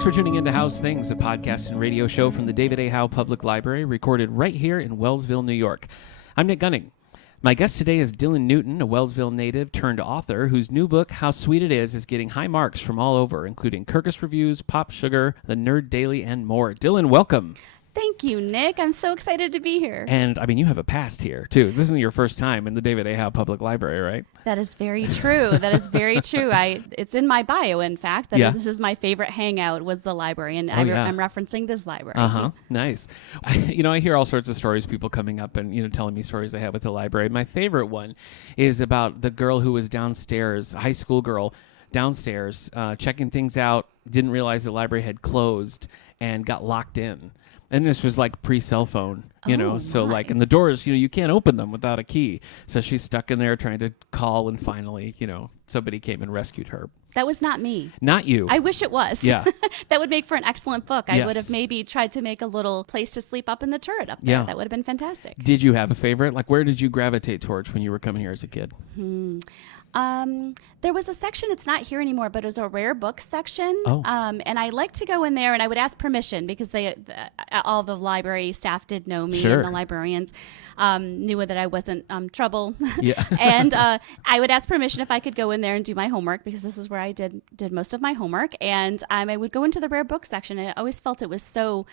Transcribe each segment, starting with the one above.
Thanks for tuning in to Howe's Things, a podcast and radio show from the David A. Howe Public Library, recorded right here in Wellsville, New York. I'm Nick Gunning. My guest today is Dylan Newton, a Wellsville native turned author, whose new book, How Sweet It Is getting high marks from all over, including Kirkus Reviews, Pop Sugar, The Nerd Daily, and more. Dylan, welcome. Thank you, Nick. I'm so excited to be here. And, I mean, you have a past here, too. This isn't your first time in the David A. Howe Public Library, right? That is very true. That is very true. It's in my bio, in fact, that this is my favorite hangout was the library, and I'm referencing this library. Uh-huh. Nice. I hear all sorts of stories, people coming up and, telling me stories they have with the library. My favorite one is about the girl who was downstairs, a high school girl, downstairs, checking things out, didn't realize the library had closed, and got locked in. And this was like pre-cell phone, so my. and the doors, you can't open them without a key. So she's stuck in there trying to call, and finally, somebody came and rescued her. That was not me. Not you. I wish it was. Yeah. That would make for an excellent book. Yes. I would have maybe tried to make a little place to sleep up in the turret up there. Yeah. That would have been fantastic. Did you have a favorite? Like, where did you gravitate towards when you were coming here as a kid? There was a section, it's not here anymore, but it was a rare books section. Oh. And I like to go in there, and I would ask permission because all the library staff did know me, Sure. and the librarians knew that I wasn't trouble. Yeah. And I would ask permission if I could go in there and do my homework, because this is where I did most of my homework. And I would go into the rare books section, and I always felt it was so...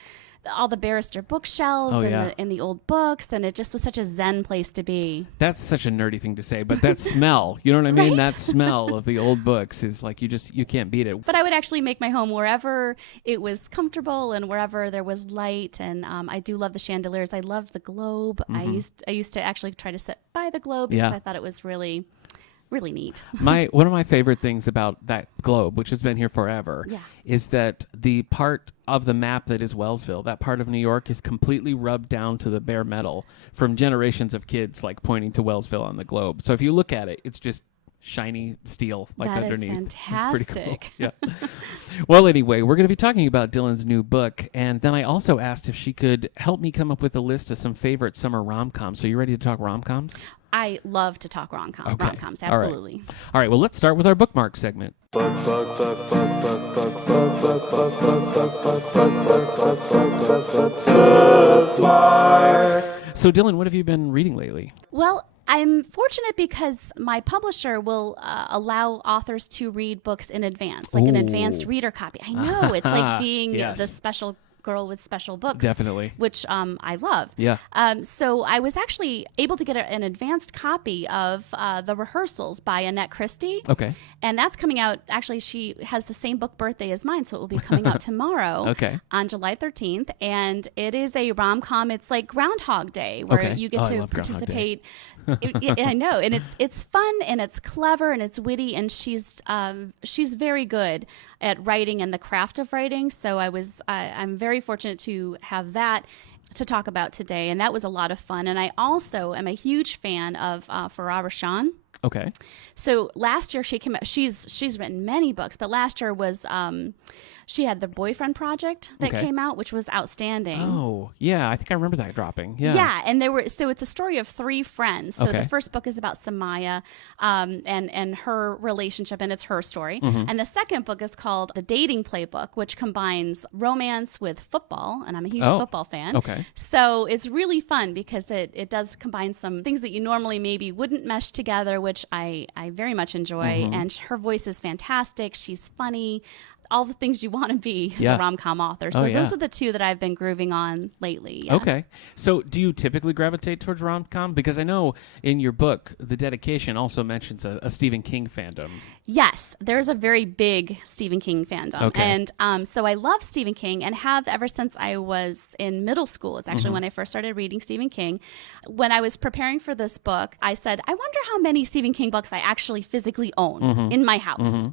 all the barrister bookshelves and the old books, and it just was such a zen place to be. That's such a nerdy thing to say, but that smell, you know what I mean? Right? That smell of the old books is like, you can't beat it. But I would actually make my home wherever it was comfortable and wherever there was light. And I do love the chandeliers. I love the globe. Mm-hmm. I used to actually try to sit by the globe because I thought it was really, really neat. One of my favorite things about that globe, which has been here forever, is that the part of the map that is Wellsville, that part of New York, is completely rubbed down to the bare metal from generations of kids like pointing to Wellsville on the globe. So if you look at it, it's just shiny steel like that underneath. That is fantastic. It's pretty cool. Yeah. Well, anyway, we're going to be talking about Dylan's new book, and then I also asked if she could help me come up with a list of some favorite summer rom-coms. So you ready to talk rom-coms? I love to talk rom-coms, absolutely. All right, well, let's start with our bookmark segment. So, Dylan, what have you been reading lately? Well, I'm fortunate because my publisher will allow authors to read books in advance, like an advanced reader copy. I know, it's like being the special girl with special books. Definitely. Which I love. Yeah. So I was actually able to get an advanced copy of The Rehearsals by Annette Christie. Okay. And that's coming out, actually, she has the same book birthday as mine, so it will be coming out tomorrow on July 13th. And it is a rom-com. It's like Groundhog Day, where you get to participate. I know, and it's fun, and it's clever, and it's witty, and she's very good at writing and the craft of writing. So I'm very fortunate to have that to talk about today, and that was a lot of fun. And I also am a huge fan of Farah Rashan. Okay. So last year she came out. She's written many books, but last year was she had The Boyfriend Project that came out, which was outstanding. Oh, yeah, I think I remember that dropping. Yeah. Yeah, and it's a story of three friends. So the first book is about Samaya and her relationship, and it's her story. Mm-hmm. And the second book is called The Dating Playbook, which combines romance with football, and I'm a huge football fan. Okay. So it's really fun because it does combine some things that you normally maybe wouldn't mesh together, which I very much enjoy. Mm-hmm. And her voice is fantastic. She's funny. All the things you want to be as a rom-com author. So those are the two that I've been grooving on lately. Yeah. Okay. So do you typically gravitate towards rom-com? Because I know in your book, the dedication also mentions a Stephen King fandom. Yes, there's a very big Stephen King fandom. Okay. And so I love Stephen King and have ever since I was in middle school. It's actually when I first started reading Stephen King. When I was preparing for this book, I said, I wonder how many Stephen King books I actually physically own in my house. Mm-hmm.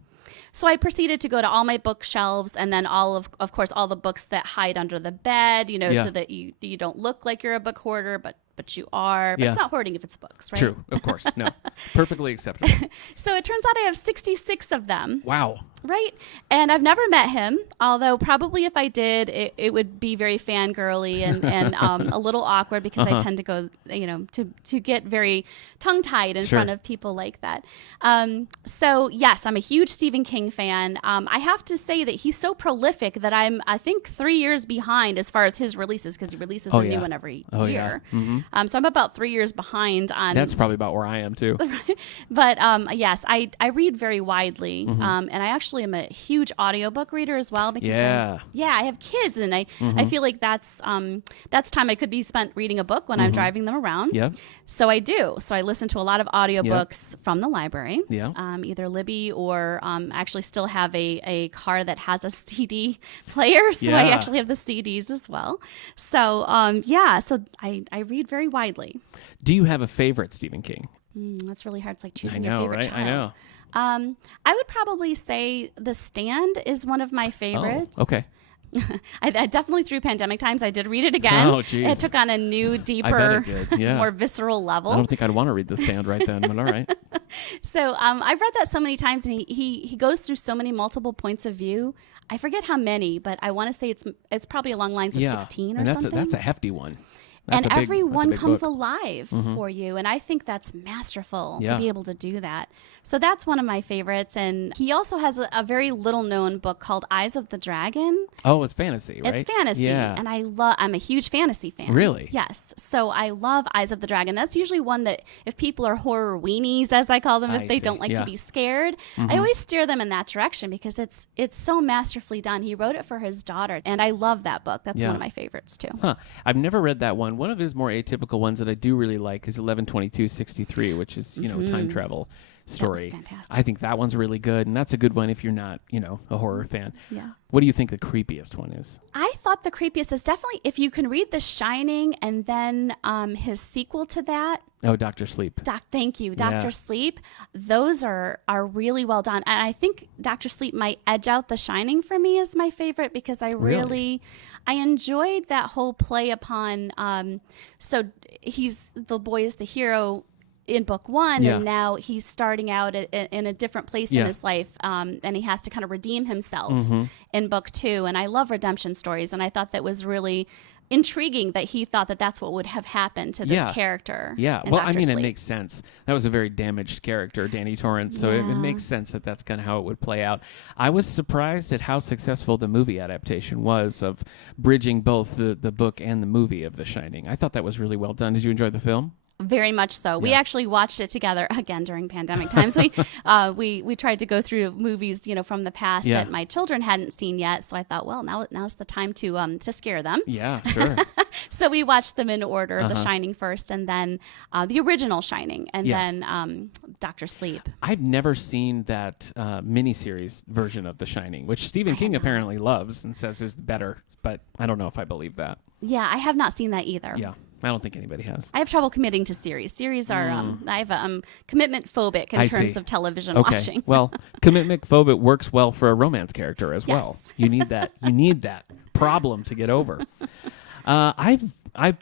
So I proceeded to go to all my bookshelves, and then of course, all the books that hide under the bed, so that you don't look like you're a book hoarder, but you are. But it's not hoarding if it's books, right? True, of course. No, perfectly acceptable. So it turns out I have 66 of them. Wow. Right. And I've never met him, although probably if I did, it would be very fangirly and a little awkward because I tend to go, to get very tongue-tied in front of people like that. So, yes, I'm a huge Stephen King fan. I have to say that he's so prolific that I think 3 years behind as far as his releases, because he releases a new one every year. Yeah. Mm-hmm. So I'm about 3 years behind on... That's probably about where I am, too. But, yes, I read very widely, and I actually am a huge audiobook reader as well because I have kids, and I feel like that's time I could be spent reading a book when I'm driving them around. Yep. So I do. So I listen to a lot of audiobooks from the library. Yeah. Either Libby or actually still have a car that has a CD player, so I actually have the CDs as well. So so I read very widely. Do you have a favorite Stephen King? That's really hard. It's like choosing your favorite child. I know. I would probably say The Stand is one of my favorites. Oh, okay. I definitely through pandemic times I did read it again. Oh, geez. It took on a new, deeper, more visceral level. I don't think I'd want to read The Stand right then, but all right. So I've read that so many times, and he goes through so many multiple points of view. I forget how many, but I want to say it's probably along lines of 16 or something. That's a hefty one. And every one comes alive for you. And I think that's masterful to be able to do that. So that's one of my favorites. And he also has a very little known book called Eyes of the Dragon. Oh, it's fantasy, right? It's fantasy. Yeah. And I'm a huge fantasy fan. Really? Yes. So I love Eyes of the Dragon. That's usually one that if people are horror weenies, as I call them, if they don't like to be scared, I always steer them in that direction because it's so masterfully done. He wrote it for his daughter. And I love that book. That's one of my favorites too. Huh. I've never read that one. One of his more atypical ones that I do really like is 11/22/63, which is, a time travel story. That's fantastic. I think that one's really good, and that's a good one if you're not, a horror fan. Yeah. What do you think the creepiest one is? I thought the creepiest is definitely if you can read The Shining and then his sequel to that. Oh, Dr. Sleep. Thank you, Dr. Sleep. Those are really well done. And I think Dr. Sleep might edge out The Shining for me as my favorite because I I enjoyed that whole play upon, so the boy is the hero in book one, and now he's starting out in a different place in his life, and he has to kind of redeem himself in book two. And I love redemption stories, and I thought that was really intriguing that he thought that that's what would have happened to this character. Yeah, well, Dr. Sleep. Sleep. It makes sense. That was a very damaged character, Danny Torrance, so it makes sense that that's kind of how it would play out. I was surprised at how successful the movie adaptation was of bridging both the book and the movie of The Shining. I thought that was really well done. Did you enjoy the film? Very much so. We actually watched it together again during pandemic times. We tried to go through movies, from the past that my children hadn't seen yet. So I thought, well, now's the time to scare them. Yeah, sure. So we watched them in order: The Shining first, and then the original Shining, and then Dr. Sleep. I've never seen that miniseries version of The Shining, which Stephen King apparently loves and says is better, but I don't know if I believe that. Yeah, I have not seen that either. Yeah. I don't think anybody has. I have trouble committing to series. Series are, I have commitment phobic in terms of television watching. Well, commitment phobic works well for a romance character as well. You need that. You need that problem to get over. I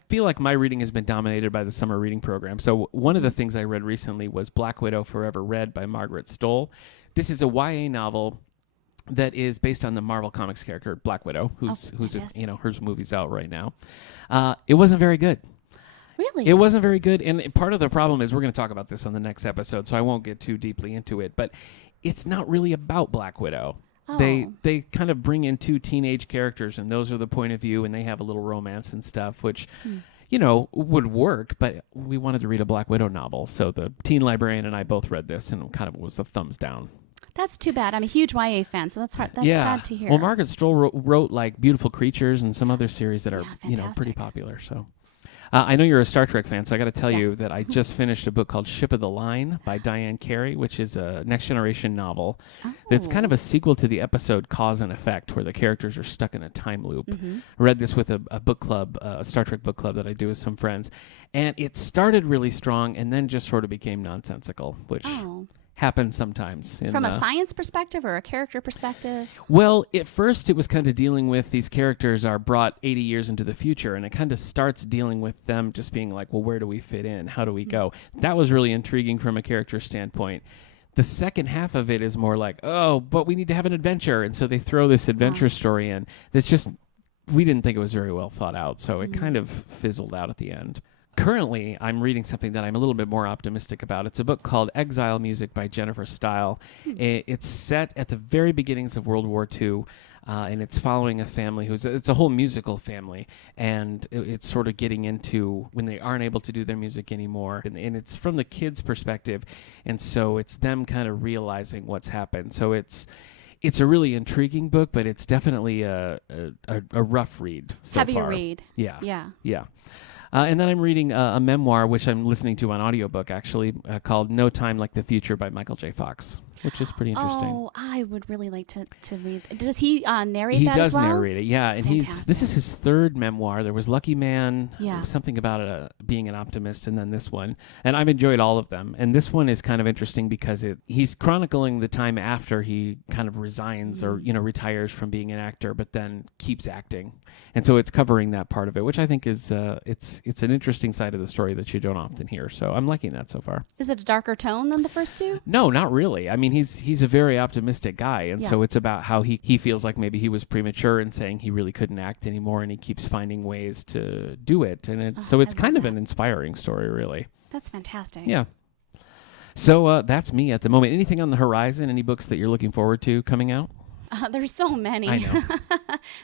feel like my reading has been dominated by the summer reading program. So one of the things I read recently was Black Widow Forever Read by Margaret Stohl. This is a YA novel that is based on the Marvel Comics character Black Widow, whose movie's out right now. It wasn't very good. Really? It wasn't very good, and part of the problem is we're going to talk about this on the next episode, so I won't get too deeply into it, but it's not really about Black Widow. Oh. They kind of bring in two teenage characters, and those are the point of view, and they have a little romance and stuff, which... would work, but we wanted to read a Black Widow novel, so the teen librarian and I both read this, and kind of was a thumbs down. That's too bad. I'm a huge YA fan, so that's hard. That's sad to hear. Well, Margaret Stohl wrote like Beautiful Creatures and some other series that are pretty popular. So, I know you're a Star Trek fan, so I got to tell you that I just finished a book called Ship of the Line by Diane Carey, which is a Next Generation novel. That's kind of a sequel to the episode Cause and Effect, where the characters are stuck in a time loop. I read this with a book club, a Star Trek book club that I do with some friends, and it started really strong and then just sort of became nonsensical, which... happens sometimes. From a science perspective or a character perspective? Well, at first it was kind of dealing with these characters are brought 80 years into the future, and it kind of starts dealing with them just being like, well, where do we fit in? How do we go? That was really intriguing from a character standpoint. The second half of it is more like, oh, but we need to have an adventure. And so they throw this adventure story in. That's just, we didn't think it was very well thought out. So it kind of fizzled out at the end. Currently, I'm reading something that I'm a little bit more optimistic about. It's a book called Exile Music by Jennifer Stile. It's set at the very beginnings of World War II, and it's following a family it's a whole musical family, and it's sort of getting into when they aren't able to do their music anymore, and it's from the kids' perspective, and so it's them kind of realizing what's happened. So it's a really intriguing book, but it's definitely a rough read so far. Heavier read. Yeah. And then I'm reading a memoir, which I'm listening to on audiobook, actually, called No Time Like the Future by Michael J. Fox, which is pretty interesting. Oh, I would really like to read. Does he narrate that as well? He does narrate it, yeah. And this is his third memoir. There was Lucky Man, something about being an optimist, and then this one. And I've enjoyed all of them. And this one is kind of interesting because he's chronicling the time after he kind of resigns or retires from being an actor, but then keeps acting. And so it's covering that part of it, which I think is it's an interesting side of the story that you don't often hear. So I'm liking that so far. Is it a darker tone than the first two? No, not really. I mean, he's a very optimistic guy, and so it's about how he feels like maybe he was premature in saying he really couldn't act anymore, and he keeps finding ways to do it. And it's kind of an inspiring story, really. That's fantastic. Yeah. So that's me at the moment. Anything on the horizon? Any books that you're looking forward to coming out? There's so many. I know.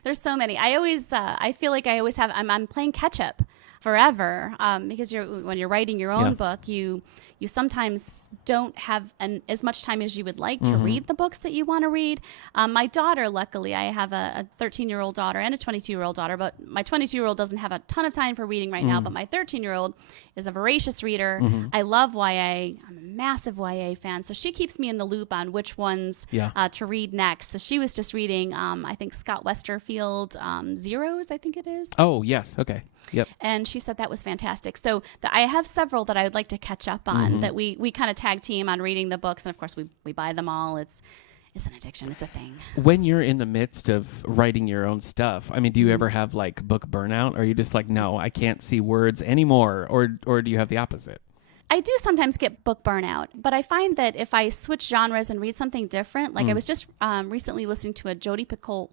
There's so many. I feel like I always have. I'm playing catch up forever because when you're writing your own book, you sometimes don't have as much time as you would like to read the books that you want to read. My daughter, luckily, I have a 13-year-old daughter and a 22-year-old daughter, but my 22-year-old doesn't have a ton of time for reading right now, but my 13-year-old is a voracious reader. I love YA. I'm a massive YA fan, so she keeps me in the loop on which ones to read next. So she was just reading, I think, Scott Westerfield, Zeros, I think it is. Oh, yes. Okay. Yep. And she said that was fantastic. So I have several that I would like to catch up on that we kind of tag team on reading the books. And of course we buy them all. It's an addiction. It's a thing. When you're in the midst of writing your own stuff, I mean, do you ever have like book burnout? Or are you just like, no, I can't see words anymore? Or do you have the opposite? I do sometimes get book burnout, but I find that if I switch genres and read something different, like I was just recently listening to a Jodi Picoult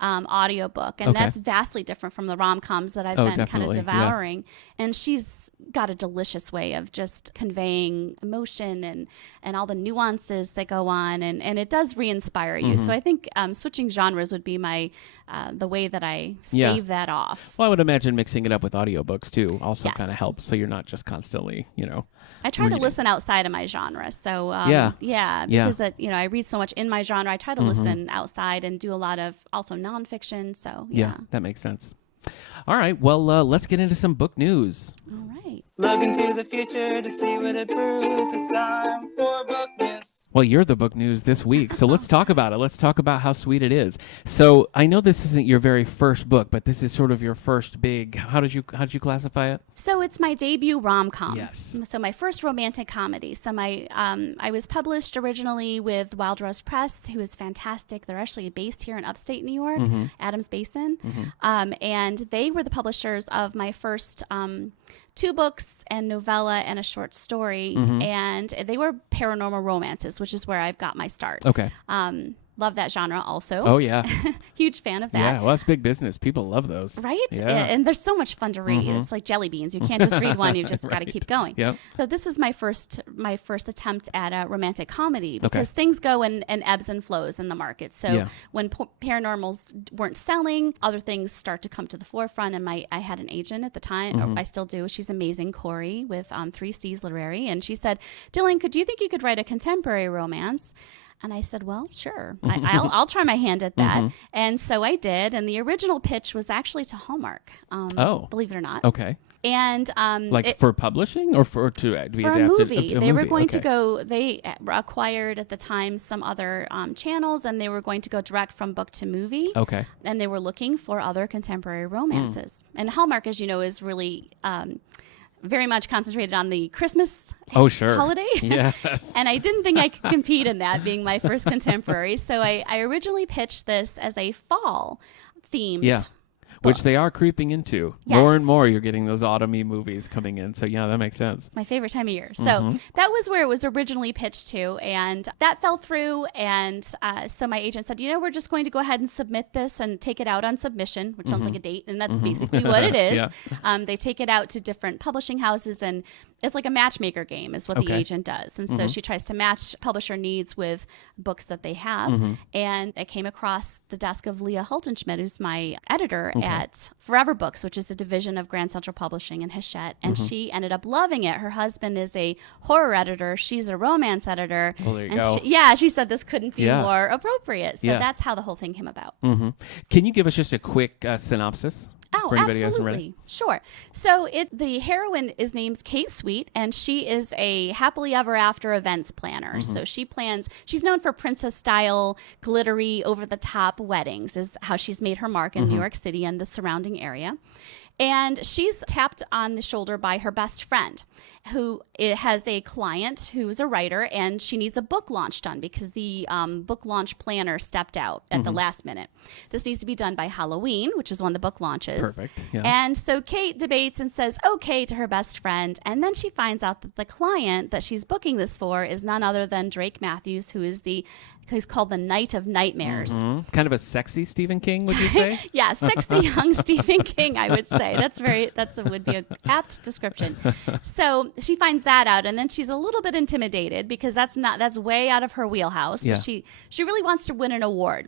audiobook, and that's vastly different from the rom coms that I've been kind of devouring. And she's got a delicious way of just conveying emotion and all the nuances that go on, and it does re-inspire you. So I think switching genres would be the way that I stave that off. Well, I would imagine mixing it up with audiobooks too also kind of helps, so you're not just constantly, I try to listen outside of my genre. So because I read so much in my genre, I try to listen outside and do a lot of also nonfiction. So yeah, that makes sense. All right, well, let's get into some book news. All right. Look into the future to see what it proves. It's time for book news. Well, you're the book news this week, so let's talk about it. Let's talk about how sweet it is. So I know this isn't your very first book, but this is sort of your first big. How did you classify it? So it's my debut rom-com. Yes. So my first romantic comedy. So I was published originally with Wild Rose Press, who is fantastic. They're actually based here in upstate New York, Adams Basin, and they were the publishers of my first 2 books and novella and a short story, and they were paranormal romances, which is where I've got my start. Okay. Love that genre also. Oh, yeah. Huge fan of that. Yeah, well, that's big business. People love those. Right? Yeah. And they're so much fun to read. It's like jelly beans. You can't just read one. You've just got to keep going. Yep. So this is my first attempt at a romantic comedy because things go in ebbs and flows in the market. So when paranormals weren't selling, other things start to come to the forefront. And I had an agent at the time, or I still do. She's amazing, Corey, with 3 C's Literary. And she said, Dylan, do you think you could write a contemporary romance? And I said, well, sure. I'll try my hand at that. And so I did. And the original pitch was actually to Hallmark, believe it or not. Okay. And for publishing or to be for adapted? A movie. They were going to go, they acquired at the time some other channels, and they were going to go direct from book to movie. Okay. And they were looking for other contemporary romances. And Hallmark, as you know, is really... very much concentrated on the Christmas holiday. Yes. And I didn't think I could compete in that, being my first contemporary. So I originally pitched this as a fall themed which they are creeping into. Yes. More and more you're getting those autumn-y movies coming in. So yeah, that makes sense. My favorite time of year. So that was where it was originally pitched to, and that fell through. And so my agent said, we're just going to go ahead and submit this and take it out on submission, which sounds like a date, and that's basically what it is. They take it out to different publishing houses, and it's like a matchmaker game is what the agent does. And so she tries to match publisher needs with books that they have. And I came across the desk of Leah Hultenschmidt, who's my editor at Forever Books, which is a division of Grand Central Publishing in Hachette. And she ended up loving it. Her husband is a horror editor. She's a romance editor. Well, there you and go. She said this couldn't be more appropriate. So that's how the whole thing came about. Can you give us just a quick synopsis? Oh, absolutely. Sure. So the heroine is named Kate Sweet, and she is a happily ever after events planner. So she's known for princess style, glittery, over the top weddings is how she's made her mark in New York City and the surrounding area. And she's tapped on the shoulder by her best friend, who has a client who's a writer, and she needs a book launch done because the book launch planner stepped out at the last minute. This needs to be done by Halloween, which is when the book launches. Perfect. Yeah. And so Kate debates and says okay to her best friend, and then she finds out that the client that she's booking this for is none other than Drake Matthews, who's called the Knight of Nightmares. Kind of a sexy Stephen King, would you say? Yeah, sexy young Stephen King, I would say. Would be an apt description. So she finds that out, and then she's a little bit intimidated because that's way out of her wheelhouse. Yeah. But she really wants to win an award.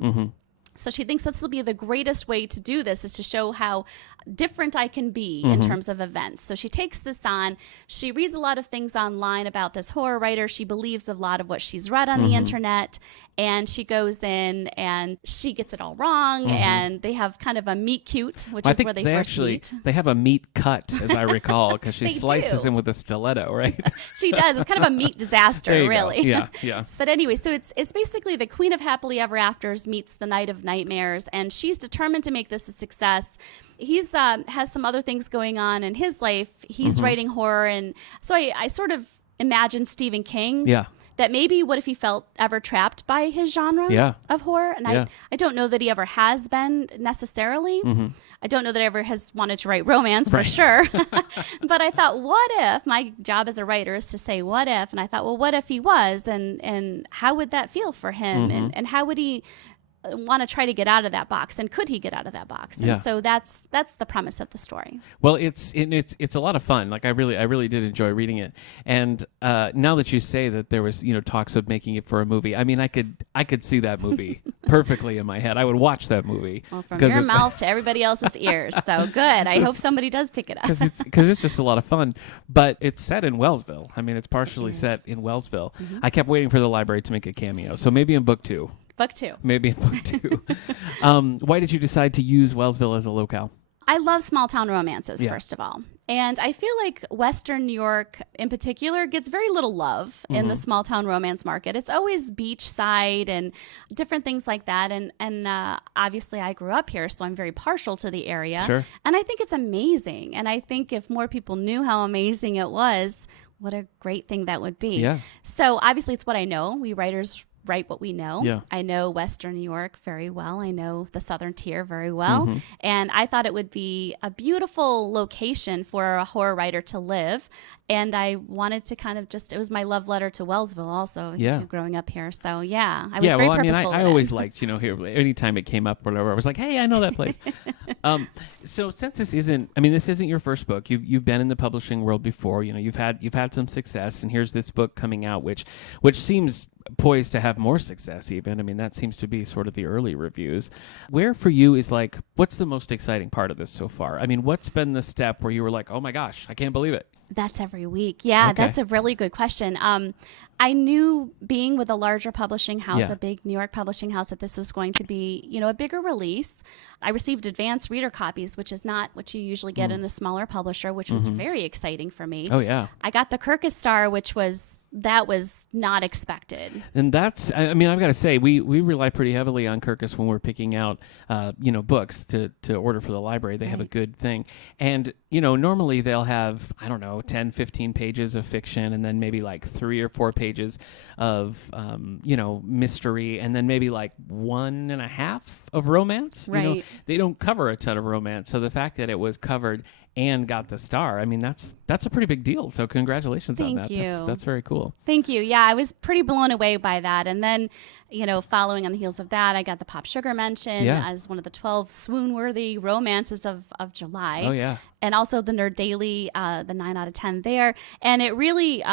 So she thinks this will be the greatest way to do this, is to show how different I can be in terms of events. So she takes this on. She reads a lot of things online about this horror writer. She believes a lot of what she's read on the internet, and she goes in and she gets it all wrong. And they have kind of a meet cute, which is where they first meet. They have a meat cut, as I recall, because she slices him with a stiletto, right? She does. It's kind of a meat disaster, really. Go. Yeah. But anyway, so it's basically the Queen of Happily Ever Afters meets the Knight of Nightmares, and she's determined to make this a success. He's has some other things going on in his life. He's writing horror, and so I sort of imagine Stephen King. Yeah. That maybe what if he felt ever trapped by his genre of horror? And I don't know that he ever has been necessarily. I don't know that he ever has wanted to write romance for sure. But I thought, what if, my job as a writer is to say what if, and I thought, well, what if he was, and how would that feel for him? And how would he want to try to get out of that box, and could he get out of that box? And so that's the premise of the story. Well, it's a lot of fun. Like I really did enjoy reading it. And now that you say that there was talks of making it for a movie, I mean I could see that movie perfectly in my head. I would watch that movie. Well, from your mouth to everybody else's ears. So good. I hope somebody does pick it up. Because it's just a lot of fun. But it's set in Wellsville. I mean, it's partially set in Wellsville. I kept waiting for the library to make a cameo. So maybe in book 2. Book 2. Maybe in book 2. Why did you decide to use Wellsville as a locale? I love small town romances, first of all. And I feel like Western New York in particular gets very little love in the small town romance market. It's always beachside and different things like that. And obviously I grew up here, so I'm very partial to the area. Sure. And I think it's amazing. And I think if more people knew how amazing it was, what a great thing that would be. Yeah. So obviously it's what I know. We writers write what we know. Yeah. I know Western New York very well. I know the Southern Tier very well. And I thought it would be a beautiful location for a horror writer to live. And I wanted to kind of it was my love letter to Wellsville also, growing up here. So, I was very purposeful. I always liked, here, anytime it came up or whatever, I was like, hey, I know that place. So since this isn't your first book, you've been in the publishing world before, you've had some success, and here's this book coming out, which seems poised to have more success even. I mean, that seems to be sort of the early reviews. Where for you is what's the most exciting part of this so far? I mean, what's been the step where you were like, oh my gosh, I can't believe it? That's every week. Yeah, okay. That's a really good question. I knew being with a larger publishing house, a big New York publishing house, that this was going to be, a bigger release. I received advanced reader copies, which is not what you usually get in a smaller publisher, which was very exciting for me. Oh, yeah. I got the Kirkus Star, which was that was not expected. And that's, I mean, I've got to say, we rely pretty heavily on Kirkus when we're picking out, books to order for the library. They have a good thing. And, normally they'll have, 10, 15 pages of fiction, and then maybe like 3 or 4 pages of, mystery, and then maybe like 1.5 of romance. Right. They don't cover a ton of romance. So the fact that it was covered and got the star, I mean, that's a pretty big deal. So congratulations on that. Thank you. That's very cool. Thank you. Yeah, I was pretty blown away by that. And then, following on the heels of that, I got the Pop Sugar mention as one of the 12 swoon-worthy romances of July. Oh, yeah. And also the Nerd Daily, the 9 out of 10 there. And it really,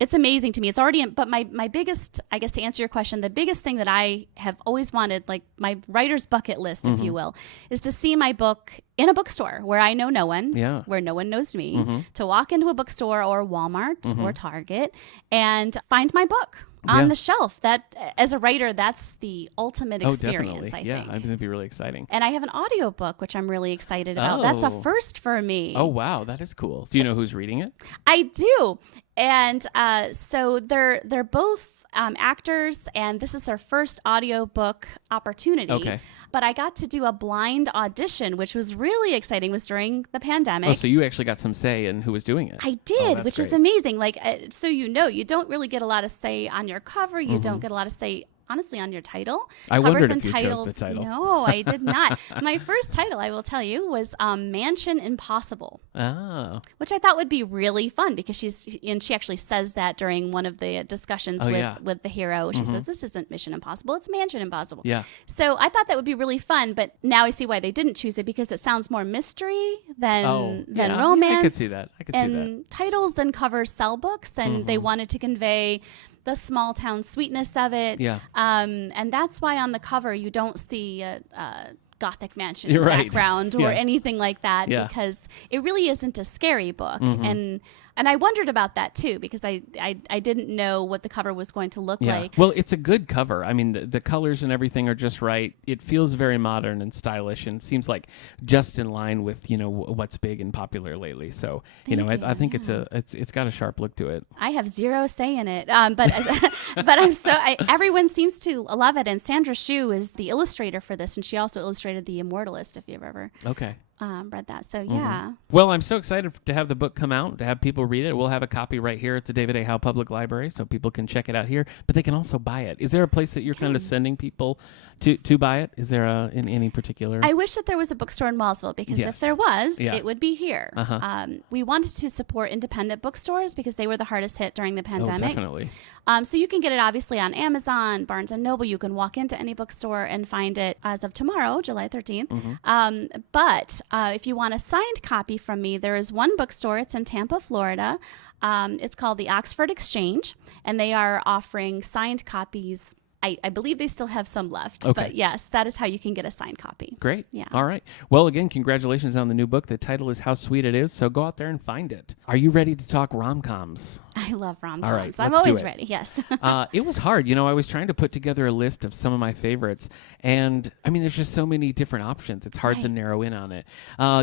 it's amazing to me. It's already, but my biggest, I guess to answer your question, the biggest thing that I have always wanted, like my writer's bucket list, if you will, is to see my book in a bookstore where I know no one, where no one knows me, to walk into a bookstore or Walmart or Target and find my book on the shelf. That, as a writer, that's the ultimate experience, I think. I think it'd be really exciting. And I have an audiobook, which I'm really excited about. That's a first for me. Oh, wow. That is cool. Do you know who's reading it? I do. And so they're both actors, and this is their first audiobook opportunity. Okay. But I got to do a blind audition, which was really exciting. It was during the pandemic. Oh, so you actually got some say in who was doing it. I did, which is amazing. Like, so you don't really get a lot of say on your cover. You don't get a lot of say, honestly, on your title. I Covers wondered and if you titles, chose the title. No, I did not. My first title, I will tell you, was Mansion Impossible. Oh. Which I thought would be really fun because she actually says that during one of the discussions with the hero. She says, this isn't Mission Impossible, it's Mansion Impossible. Yeah. So I thought that would be really fun, but now I see why they didn't choose it, because it sounds more mystery than romance. I could see that. And titles and covers sell books, and they wanted to convey the small town sweetness of it. Yeah. And that's why on the cover you don't see a Gothic mansion in the background or anything like that, because it really isn't a scary book. And I wondered about that too, because I didn't know what the cover was going to look like. Well, it's a good cover. I mean, the colors and everything are just right. It feels very modern and stylish, and seems like just in line with what's big and popular lately. So I think it's got a sharp look to it. I have zero say in it, but everyone seems to love it. And Sandra Hsu is the illustrator for this, and she also illustrated The Immortalist, if you've ever read that. So yeah. Well, I'm so excited to have the book come out, to have people read it. We'll have a copy right here at the David A. Howe Public Library, so people can check it out here, but they can also buy it. Is there a place that you're kind of sending people to buy it? Is there in any particular? I wish that there was a bookstore in Wellsville, because if there was, it would be here. We wanted to support independent bookstores because they were the hardest hit during the pandemic. Oh, definitely. So you can get it obviously on Amazon, Barnes & Noble. You can walk into any bookstore and find it as of tomorrow, July 13th. But if you want a signed copy from me, there is one bookstore. It's in Tampa, Florida. It's called the Oxford Exchange, and they are offering signed copies. I believe they still have some left. Okay. But yes, that is how you can get a signed copy. Great. Yeah. All right. Well, again, congratulations on the new book. The title is How Sweet It Is, so go out there and find it. Are you ready to talk rom-coms? I love rom-coms. All right, I'm always ready, yes. It was hard. I was trying to put together a list of some of my favorites, and I mean, there's just so many different options. It's hard to narrow in on it.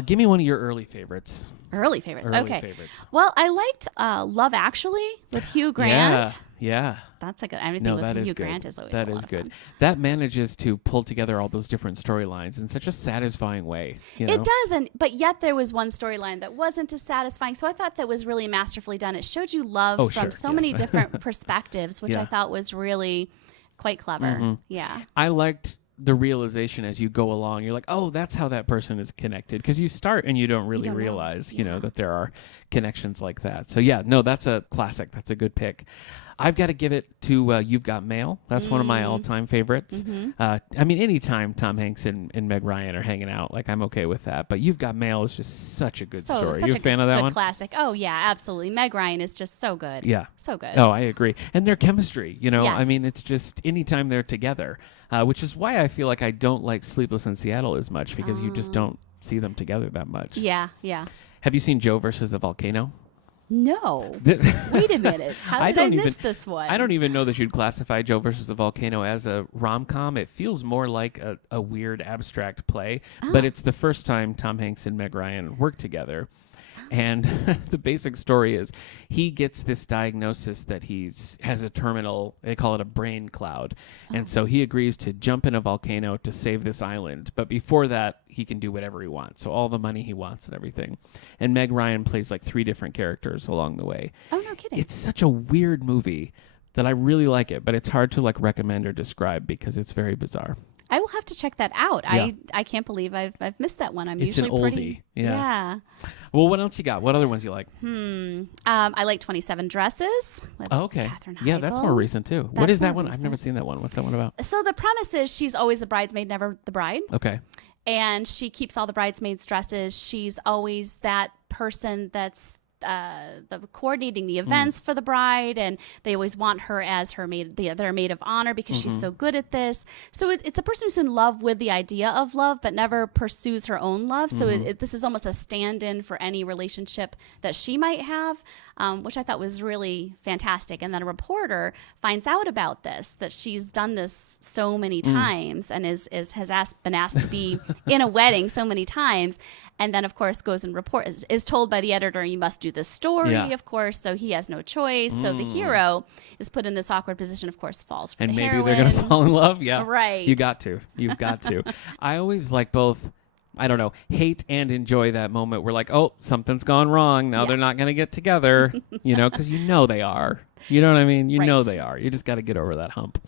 Give me one of your early favorites. Early favorites. Okay. Well, I liked Love Actually with Hugh Grant. Yeah. That's a good. Everything with Hugh Grant is always a lot of fun. That manages to pull together all those different storylines in such a satisfying way. It does, but yet there was one storyline that wasn't as satisfying. So I thought that was really masterfully done. It showed you love from so many different perspectives, which I thought was really quite clever. Yeah. I liked the realization as you go along. You're like, oh, that's how that person is connected, because you start and you don't really realize that there are connections like that. So that's a classic. That's a good pick. I've got to give it to You've Got Mail. That's one of my all-time favorites. I mean, anytime Tom Hanks and Meg Ryan are hanging out, like, I'm okay with that. But You've Got Mail is just such a good story. You a fan of that one? Classic. Oh, yeah, absolutely. Meg Ryan is just so good. Yeah. So good. Oh, I agree. And their chemistry, Yes. I mean, it's just anytime they're together, which is why I feel like I don't like Sleepless in Seattle as much, because you just don't see them together that much. Yeah. Have you seen Joe versus the Volcano? No. Wait a minute. How did I miss this one? I don't even know that you'd classify Joe versus the Volcano as a rom-com. It feels more like a weird abstract play, but it's the first time Tom Hanks and Meg Ryan work together. And the basic story is he gets this diagnosis that has a terminal, they call it a brain cloud. And so he agrees to jump in a volcano to save this island. But before that, he can do whatever he wants. So all the money he wants and everything. And Meg Ryan plays like 3 different characters along the way. Oh, no kidding. It's such a weird movie that I really like it, but it's hard to like recommend or describe because it's very bizarre. I will have to check that out. Yeah. I can't believe I've missed that one. It's usually an oldie. pretty. Yeah. Well, what else you got? What other ones you like? I like 27 Dresses. With okay. Katherine Yeah, that's Heigl. more recent too. What is that one? I've never seen that one. What's that one about? So the premise is she's always the bridesmaid, never the bride. Okay. And she keeps all the bridesmaids' dresses. She's always that person that's the coordinating the events for the bride, and they always want her as their maid of honor because she's so good at this. So it's a person who's in love with the idea of love but never pursues her own love. So this is almost a stand-in for any relationship that she might have, which I thought was really fantastic. And then a reporter finds out about this, that she's done this so many times and been asked to be in a wedding so many times, and then of course goes and is told by the editor, you must do this story, of course, so he has no choice. So the hero is put in this awkward position, of course, falls for the heroine. And maybe they're going to fall in love. Yeah. Right. You've got to. I always like both, I don't know, hate and enjoy that moment where like, oh, something's gone wrong. Now they're not going to get together, because they are. You know what I mean? You know they are. You just got to get over that hump.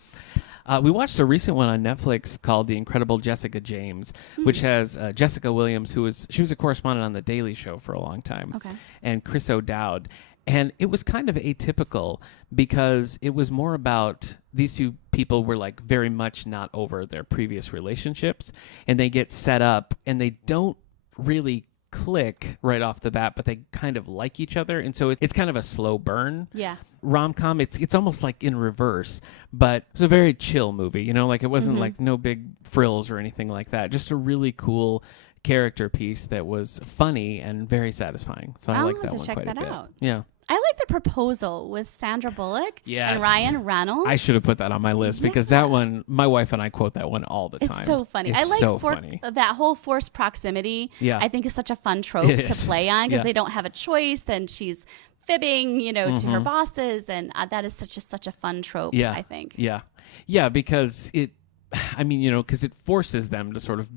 We watched a recent one on Netflix called The Incredible Jessica James, which has Jessica Williams, she was a correspondent on The Daily Show for a long time, and Chris O'Dowd. And it was kind of atypical because it was more about these 2 people were like very much not over their previous relationships, and they get set up and they don't really click right off the bat, but they kind of like each other. And so it's kind of a slow burn. Yeah. Rom-com, it's almost like in reverse, but it's a very chill movie, like it wasn't like no big frills or anything like that. Just a really cool character piece that was funny and very satisfying. So I like that one quite a bit. Out. Yeah. I like The Proposal with Sandra Bullock and Ryan Reynolds. I should have put that on my list because that one, my wife and I quote that one all the time. It's so funny. It's I like so funny. That whole forced proximity. Yeah. I think is such a fun trope to play on because they don't have a choice, and she's fibbing, to her bosses, and that is such a fun trope. I think. Yeah, because because it forces them to sort of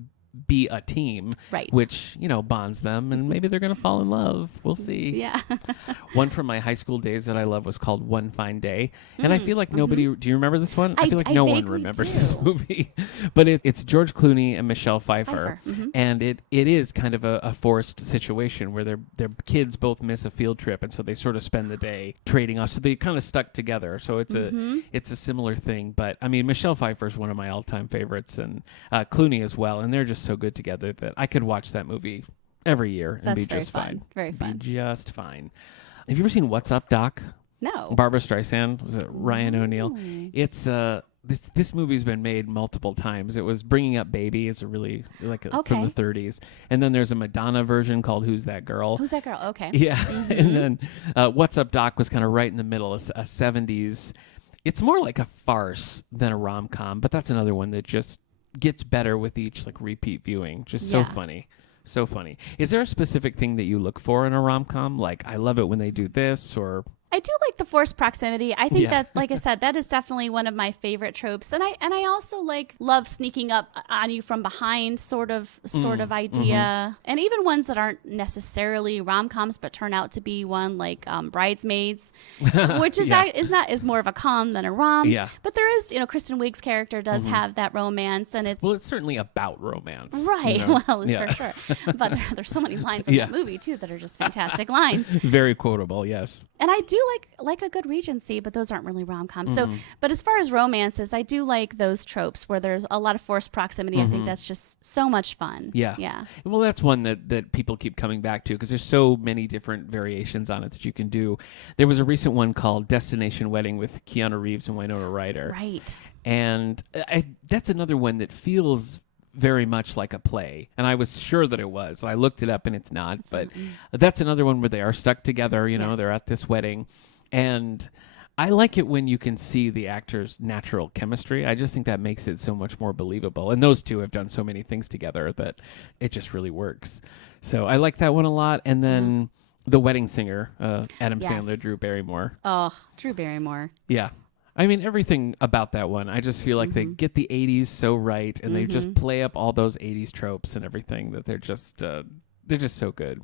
be a team, right? Which bonds them, and maybe they're gonna fall in love. We'll see. Yeah. One from my high school days that I love was called One Fine Day, and I feel like nobody. Do you remember this one? I feel like no one remembers this movie, but it's George Clooney and Michelle Pfeiffer. And it is kind of a forced situation where their kids both miss a field trip, and so they sort of spend the day trading off. So they kind of stuck together. So it's a similar thing, but I mean Michelle Pfeiffer is one of my all-time favorites, and Clooney as well, and they're just so good together that I could watch that movie every year and be just fine. Very fun. Be just fine. Have you ever seen What's Up, Doc? No. Barbara Streisand, was it Ryan O'Neal? It's this movie's been made multiple times. It was Bringing Up Baby. It's a really from the 30s, and then there's a Madonna version called Who's That Girl? Who's That Girl? Okay. Yeah, and then What's Up, Doc was kind of right in the middle, a 70s. It's more like a farce than a rom-com, but that's another one that just gets better with each repeat viewing. Just so funny. So funny. Is there a specific thing that you look for in a rom-com? Like, I love it when they do this, or I do like the forced proximity. I think that, like I said, that is definitely one of my favorite tropes. And I also love sneaking up on you from behind sort of idea. And even ones that aren't necessarily rom-coms but turn out to be one, like Bridesmaids, which is more of a com than a rom. Yeah. But there is, Kristen Wiig's character does have that romance, and it's certainly about romance. Right. Well, for sure. But there's so many lines in that movie too that are just fantastic lines. Very quotable, yes. And I do like a good Regency, but those aren't really rom-coms. So, but as far as romances, I do like those tropes where there's a lot of forced proximity. I think that's just so much fun. Yeah. Yeah. Well, that's one that people keep coming back to because there's so many different variations on it that you can do. There was a recent one called Destination Wedding with Keanu Reeves and Winona Ryder. Right. And that's another one that feels very much like a play, and I was sure that it was. I looked it up and it's not, but that's another one where they are stuck together, they're at this wedding, and I like it when you can see the actors' natural chemistry. I just think that makes it so much more believable, and those two have done so many things together that it just really works. So I like that one a lot. And then The Wedding Singer, Adam Yes. Sandler, Drew Barrymore. Oh, Drew Barrymore. Yeah. I mean, everything about that one, I just feel like they get the 80s so right, and they just play up all those 80s tropes and everything that they're just so good.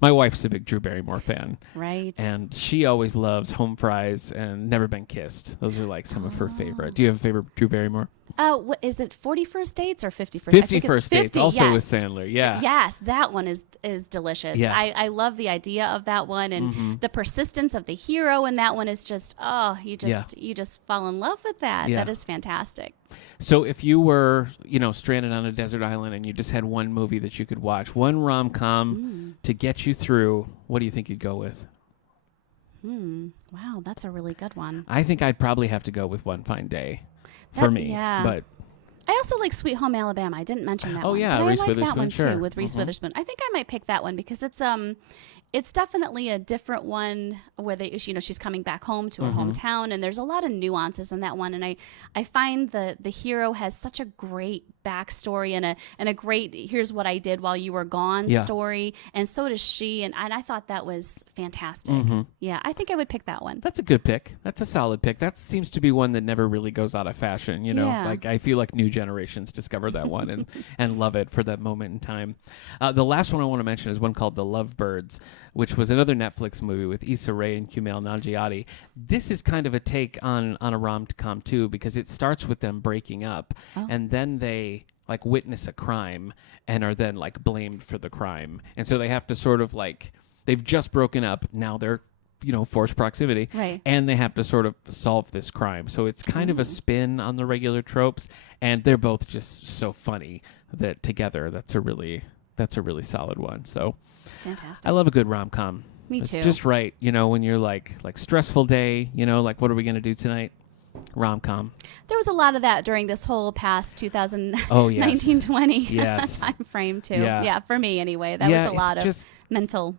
My wife's a big Drew Barrymore fan. Right. And she always loves Home Fries and Never Been Kissed. Those are like some of her favorite. Do you have a favorite Drew Barrymore? What is it? 40 First Dates or 50 First? 50 First Dates, 50, also yes. with Sandler. Yeah. Yes, that one is delicious. Yeah. I love the idea of that one, and the persistence of the hero in that one is just you just fall in love with that. Yeah. That is fantastic. So if you were, stranded on a desert island and you just had one movie that you could watch, one rom-com to get you through, what do you think you'd go with? Wow, that's a really good one. I think I'd probably have to go with One Fine Day for me. Yeah. But I also like Sweet Home Alabama. I didn't mention that one. Oh, yeah, but Reese I like Witherspoon, that one sure. too with Reese Witherspoon. I think I might pick that one because it's definitely a different one where she's coming back home to her hometown, and there's a lot of nuances in that one. And I find the hero has such a great backstory and a great here's what I did while you were gone story, and so does she. And I thought that was fantastic. Yeah, I think I would pick that one. that's a good pick. That's a solid pick. That seems to be one that never really goes out of fashion. Yeah. Like I feel like new generations discover that one and love it for that moment in time. The last one I want to mention is one called The Lovebirds, which was another Netflix movie with Issa Rae and Kumail Nanjiani. This is kind of a take on a rom-com too, because it starts with them breaking up, and then they like witness a crime and are then like blamed for the crime, and so they have to sort of like they've just broken up, now they're forced proximity, Right. and they have to sort of solve this crime. So it's kind of a spin on the regular tropes, and they're both just so funny that together that's a really solid one. So Fantastic. I love a good rom-com. Me It's too. just right, when you're like stressful day, like what are we going to do tonight? Rom-com. There was a lot of that during this whole past 2019-20 Yes. time frame too. Yeah. Yeah, for me anyway. That was a lot of just, mental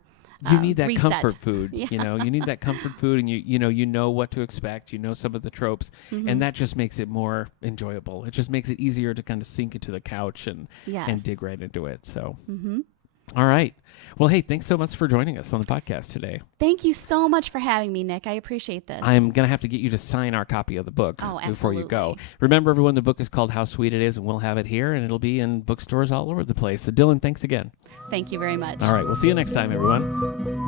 you need that reset. comfort food. Yeah. You need that comfort food, and you know what to expect. You know some of the tropes, and that just makes it more enjoyable. It just makes it easier to kind of sink into the couch and dig right into it. So, all right. Well, hey, thanks so much for joining us on the podcast today. Thank you so much for having me, Nick. I appreciate this. I'm going to have to get you to sign our copy of the book before you go. absolutely. Remember, everyone, the book is called How Sweet It Is, and we'll have it here, and it'll be in bookstores all over the place. So, Dylan, thanks again. Thank you very much. All right. We'll see you next time, everyone.